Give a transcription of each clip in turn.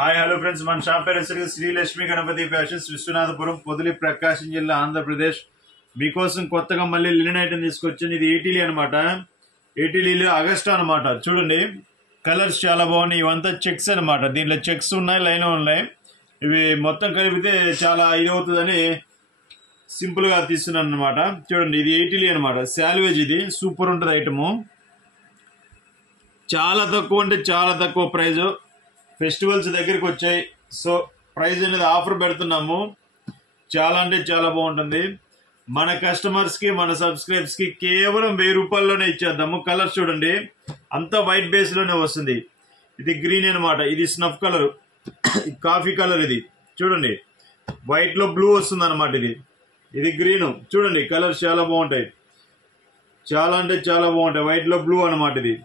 Hi hello friends, మన shop పేరు Shri Lakshmi Ganapati fashions, Viswanathapuram, Podili, ప్రకాశం జిల్లా, ఆంధ్రప్రదేశ్. మీకోసం కొత్తగా మళ్ళీ లినెన్ ఐటమ్ తీసుకొచ్చింది. ఇది ఏటీలీ అనమాట. ఏటీలీలు అగస్టా అనమాట. చూడండి, కలర్స్ చాలా బాగున్నాయి. ఇవంతా చెక్స్ అనమాట. దీంట్లో చెక్స్ ఉన్నాయి, లైన్ ఉన్నాయి. ఇవి మొత్తం కలిపితే చాలా ఇది అవుతుందని సింపుల్ గా తీస్తున్నాను అనమాట. చూడండి, ఇది ఏటీలీ అనమాట. శాల్వేజ్. ఇది సూపర్ ఉంటుంది ఐటము. చాలా తక్కువ అంటే చాలా తక్కువ ప్రైజ్. ఫెస్టివల్స్ దగ్గరికి వచ్చాయి, సో ప్రైజ్ అనేది ఆఫర్ పెడుతున్నాము. చాలా అంటే చాలా బాగుంటుంది. మన కస్టమర్స్ కి, మన సబ్స్క్రైబర్స్ కి కేవలం 1000 రూపాయల్లోనే ఇచ్చేద్దాము. కలర్ చూడండి, అంతా వైట్ బేస్ లోనే వస్తుంది. ఇది గ్రీన్ అనమాట. ఇది స్నఫ్ కలర్, కాఫీ కలర్. ఇది చూడండి, వైట్ లో బ్లూ వస్తుంది అనమాట. ఇది గ్రీన్. చూడండి, కలర్స్ చాలా బాగుంటాయి. చాలా అంటే చాలా బాగుంటాయి. వైట్ లో బ్లూ అనమాట. ఇది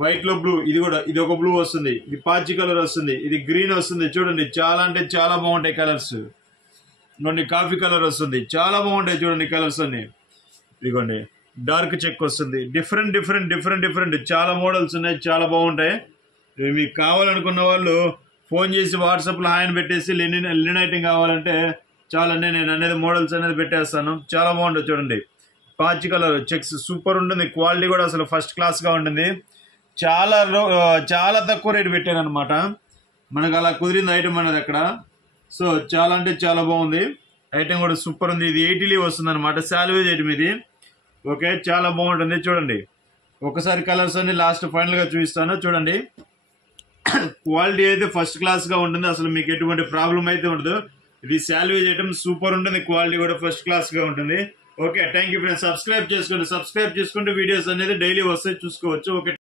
వైట్ లో బ్లూ. ఇది కూడా, ఇది ఒక బ్లూ వస్తుంది. ఇది పాచి కలర్ వస్తుంది. ఇది గ్రీన్ వస్తుంది. చూడండి, చాలా అంటే చాలా బాగుంటాయి కలర్స్. ఇదిగోండి, కాఫీ కలర్ వస్తుంది. చాలా బాగుంటాయి. చూడండి కలర్స్ అన్ని. ఇదిగోండి, డార్క్ చెక్ వస్తుంది. డిఫరెంట్ డిఫరెంట్ డిఫరెంట్ డిఫరెంట్ చాలా మోడల్స్ ఉన్నాయి. చాలా బాగుంటాయి. ఇవి మీకు కావాలనుకున్న వాళ్ళు ఫోన్ చేసి వాట్సాప్లో హాయ్ అని పెట్టేసి లినెన్ ఐటమ్ కావాలంటే చాలండి, నేను అనేది మోడల్స్ అనేది పెట్టేస్తాను. చాలా బాగుంటుంది. చూడండి, పాచి కలర్ చెక్స్ సూపర్ ఉంటుంది. క్వాలిటీ కూడా అసలు ఫస్ట్ క్లాస్గా ఉంటుంది. చాలా తక్కువ రేటు పెట్టాను అనమాట. మనకు అలా కుదిరింది ఐటమ్ అనేది అక్కడ. సో చాలా అంటే చాలా బాగుంది. ఐటమ్ కూడా సూపర్ ఉంది. ఇది ఏటీలీ వస్తుంది అనమాట. శాల్వేజ్ ఐటమ్ ఇది. ఓకే, చాలా బాగుంటుంది. చూడండి, ఒకసారి కలర్స్ అన్ని లాస్ట్ ఫైనల్ గా చూపిస్తాను. చూడండి, క్వాలిటీ అయితే ఫస్ట్ క్లాస్ గా ఉంటుంది. అసలు మీకు ఎటువంటి ప్రాబ్లం అయితే ఉండదు. ఇది శాల్వేజ్ ఐటమ్ సూపర్ ఉంటుంది. క్వాలిటీ కూడా ఫస్ట్ క్లాస్ గా ఉంటుంది. Okay, thank you friends. Subscribe చేసుకుంటే వీడియోస్ అనేది డైలీ వస్తాయి, చూసుకోవచ్చు. ఓకే.